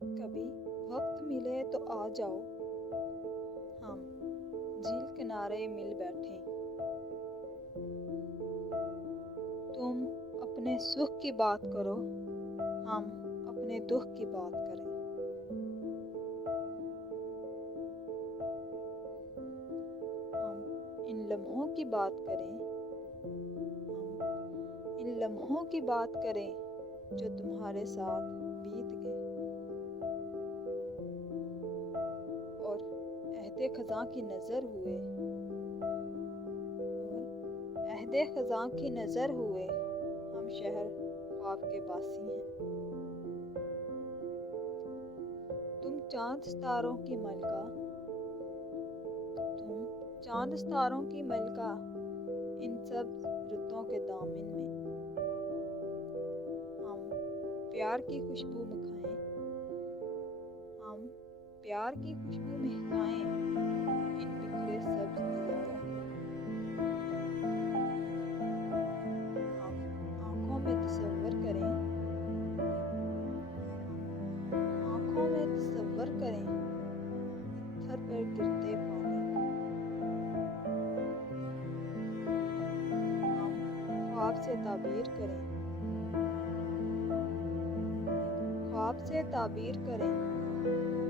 कभी वक्त मिले तो आ जाओ, हम झील किनारे मिल बैठे। तुम अपने सुख की बात करो, हम अपने दुख की बात करें। हम इन लम्हों की बात करें, हम इन लम्हों की बात करें जो तुम्हारे साथ बीत गए। और अहदे खज़ां की नज़र हुए, और अहदे खज़ां की नज़र हुए, हम शहर ख्वाब के बासी हैं। तुम चांद सितारों की मलका, तुम चांद सितारों की मलका, इन सब रुतों के दामन में। हम प्यार की खुशबू महकाएं, हम प्यार की खुशबू महकाएं इन बिखरे सब्ज दीवारों को। हम आँखों में तसव्वुर करें, हम आँखों में तसव्वुर करें पत्थर पर गिरते पानी को। हम ख्वाब से ताबीर करें, ख्वाब से ताबीर करें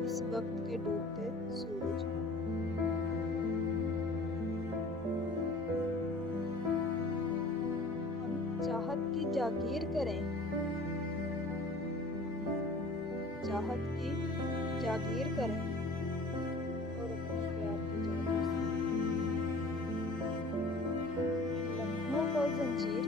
इस वक्त के डूबते सूरज को। हम चाहत की जागीर करें, चाहत की जागीर करें और अपने प्यार के जादू से इन लम्हों को जंजीर